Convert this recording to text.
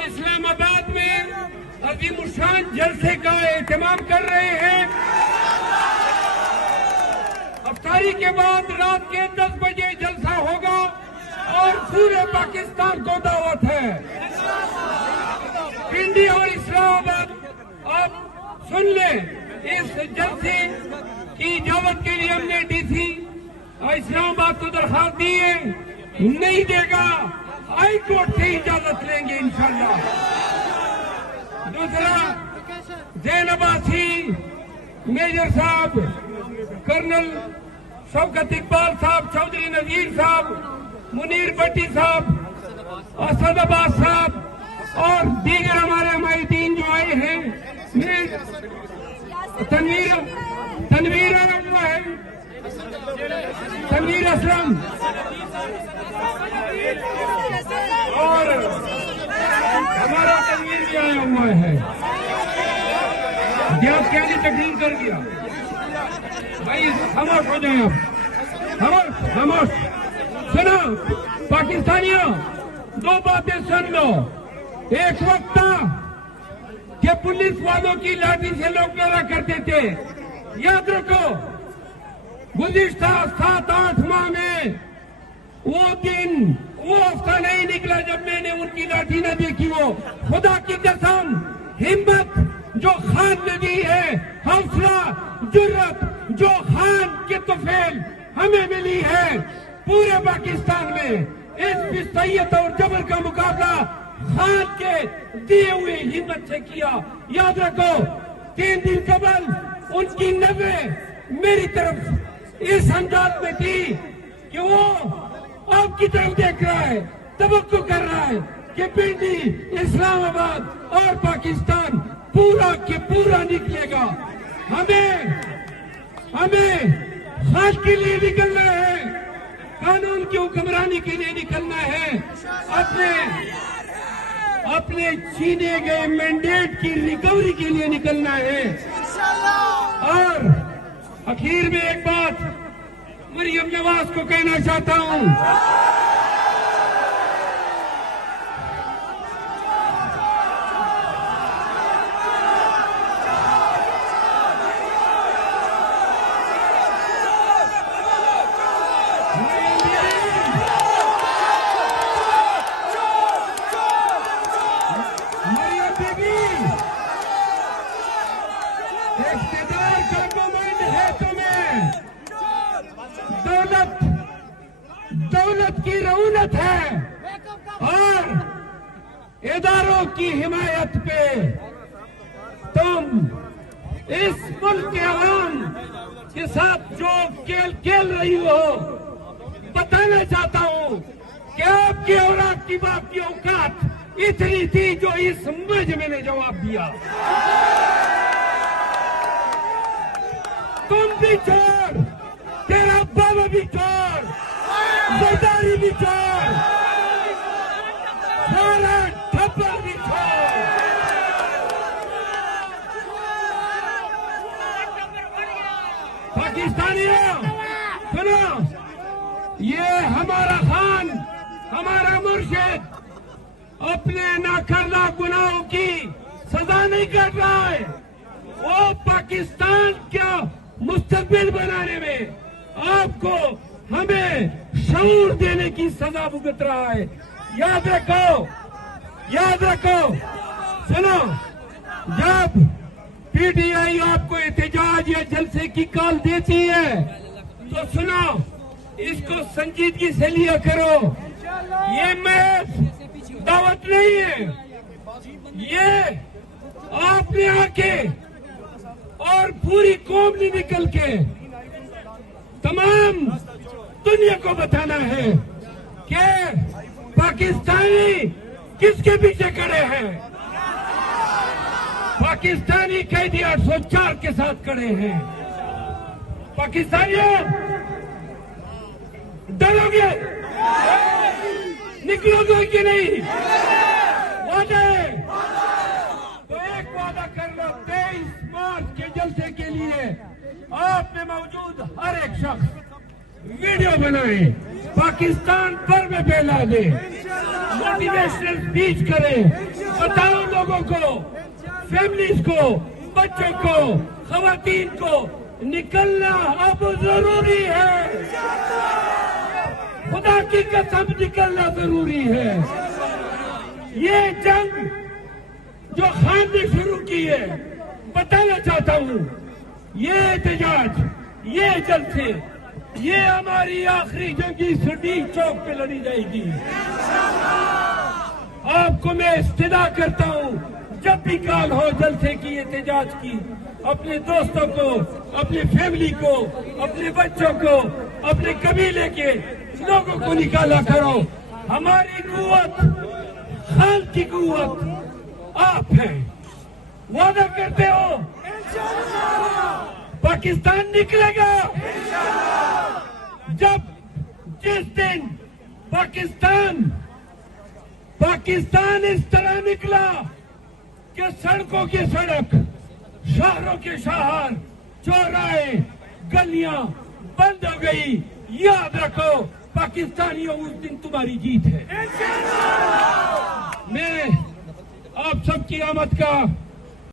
इस्लामाबाद में अजीमुशान जलसे का एहतमाम कर रहे हैं। अफ्तारी के बाद रात के 10 बजे जलसा होगा और पूरे पाकिस्तान को दावत है। पिंडी और इस्लामाबाद आप सुन लें, इस जलसे की इजाजत के लिए हमने डीसी इस्लामाबाद को दरखास्त दी है, नहीं देगा हाई कोर्ट से इजाजत लेंगे इंशाल्लाह। दूसरा, जैन अब्बासी, मेजर साहब, कर्नल शौकत इकबाल साहब, चौधरी नजीर साहब, मुनीर भट्टी साहब, असद अब्बास साहब और दीगर हमारे माहिदीन जो आए हैं, तनवीर है, तनवीर असलम और हमारा तनवीर भी आया हुआ है। ग्यास क्या तकलीफ कर दिया भाई, खामोश हो जाए आप, खामोश। सुनो पाकिस्तानियों, दो बातें सुन लो। एक वक्त था कि पुलिस वालों की लाठी से लोग डरा करते थे, याद रखो। गुज़िश्ता 7-8 माह में वो दिन, वो हफ्ता नहीं निकला जब मैंने उनकी लाठी न देखी। वो खुदा की कसम, हिम्मत जो खान ने दी है, हौसला, जुर्रत जो खान के तुफैल हमें मिली है पूरे पाकिस्तान में, इस फिस्तैयत और जबर का मुकाबला खान के दिए हुए हिम्मत से किया। याद रखो, 3 दिन कबल उनकी नज़रें मेरी तरफ इस अंदाज में थी कि वो आपकी तरफ देख रहा है, तवक्को कर रहा है कि पिंडी, इस्लामाबाद और पाकिस्तान पूरा के पूरा निकलेगा। हमें खान के लिए निकलना है, कानून की हुक्मरानी के लिए निकलना है, अपने छीने गए मैंडेट की रिकवरी के लिए निकलना है। और आखिर में एक बात मरियम नवाज को कहना चाहता हूं, इख्तियार का घमंड है तुम्हें, दौलत की रऊनत है और इदारों की हिमायत पे तुम इस मुल्क के अवाम के साथ जो खेल रही हो। बताना चाहता हूं कि आपकी और आपकी बाप की औकात इतनी थी जो इस मजमे ने जवाब दिया। तुम भी चोर, तेरा बाबा भी चोर, जरदारी भी चोर, सारा ठप्पर भी चोर। पाकिस्तानियों सुनो, ये हमारा खान, हमारा मुर्शिद अपने नाकर्दा गुनाहों की सजा नहीं कर रहा है, वो पाकिस्तान का मुस्तकबिल बनाने में आपको, हमें शऊर देने की सजा भुगत रहा है। याद रखो। सुनो, जब पीटीआई आपको एहतजाज या जलसे की कॉल देती है तो सुनो, इसको संजीदगी से लिया करो। ये महज दावत नहीं है, ये आपने आके और पूरी कौम ने निकल के तमाम दुनिया को बताना है कि पाकिस्तानी किसके पीछे खड़े हैं। पाकिस्तानी कैदी 804 के साथ खड़े हैं। पाकिस्तानियों, डरोगे? निकलोगे कि नहीं? वादा है तो एक वादा कर लो, 23 मार्च के जलसे के लिए आप में मौजूद हर एक शख्स वीडियो बनाए, पाकिस्तान पर में फैला दे, मोटिवेशनल स्पीच करे, बताओ लोगों को, फैमिलीज को, बच्चों को, खवातीन को निकलना अब जरूरी है। खुदा की कसम निकलना जरूरी है। ये जंग जो खान ने शुरू की है, बताना चाहता हूँ, ये एहतजाज, ये जलसे, ये हमारी आखिरी जंगी सटीक चौक पे लड़ी जाएगी। आपको मैं इस्तिदा करता हूँ, जब भी कॉल हो जलसे की, एहतजाज की, अपने दोस्तों को, अपनी फैमिली को, अपने बच्चों को, अपने कबीले के लोगों को निकाला करो। हमारी कुव्वत, खान की कुव्वत आप हैं। वादा करते हो पाकिस्तान निकलेगा। जिस दिन पाकिस्तान इस तरह निकला कि सड़कों की सड़क, शहरों के शहर, चौराहे, गलियां बंद हो गई, याद रखो पाकिस्तानियों, उस दिन तुम्हारी जीत है। मैं आप सबकी आमद का